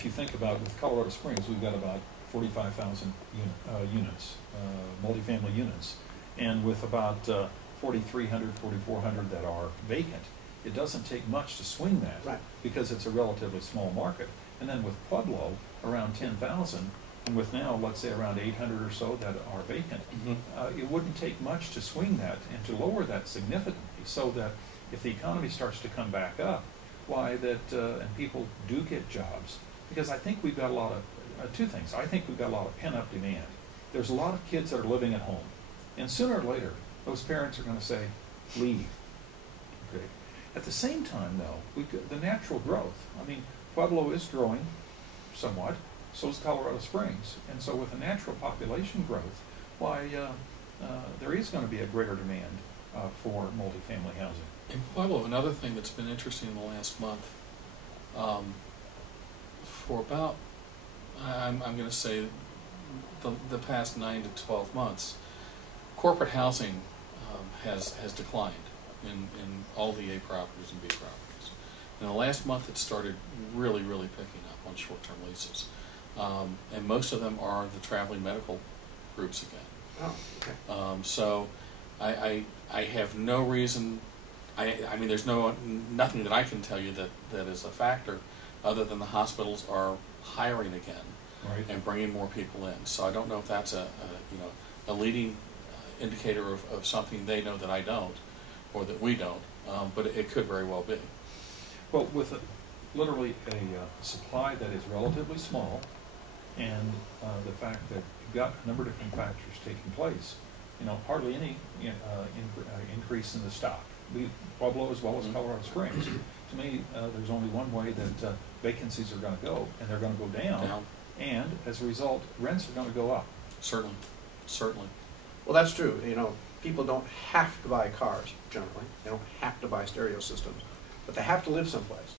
if you think about with Colorado Springs, we've got about 45,000 units, multifamily units, and with about 4,300, 4,400 that are vacant, it doesn't take much to swing that, right, because it's a relatively small market. And then with Pueblo, around 10,000, and with now, let's say around 800 or so that are vacant, it wouldn't take much to swing that and to lower that significantly, so that if the economy starts to come back up, why that, and people do get jobs, because I think we've got a lot of, two things. I think we've got a lot of pent-up demand. There's a lot of kids that are living at home, and sooner or later, those parents are going to say, leave. Okay. At the same time, though, we've got the natural growth. I mean, Pueblo is growing somewhat, so is Colorado Springs. And so with the natural population growth, why, there is going to be a greater demand for multifamily housing. In Pueblo, another thing that's been interesting in the last month, for about, I'm going to say, the past 9 to 12 months, corporate housing has declined in all the A properties and B properties. In the last month, it started really picking up on short-term leases. And most of them are the traveling medical groups again. oh, okay, So I have no reason, I mean there's nothing that I can tell you that is a factor other than the hospitals are hiring again, Right. and bringing more people in. So I don't know if that's a leading indicator of something they know that I don't, or that we don't, but it could very well be. Well, with literally a supply that is relatively small, and the fact that you've got a number of different factors taking place, hardly any increase in the stock. Pueblo as well as Colorado Springs. To me, there's only one way that vacancies are going to go, and they're going to go down, and as a result, rents are going to go up. Certainly, certainly. well, that's true. People don't have to buy cars generally. They don't have to buy stereo systems, but they have to live someplace.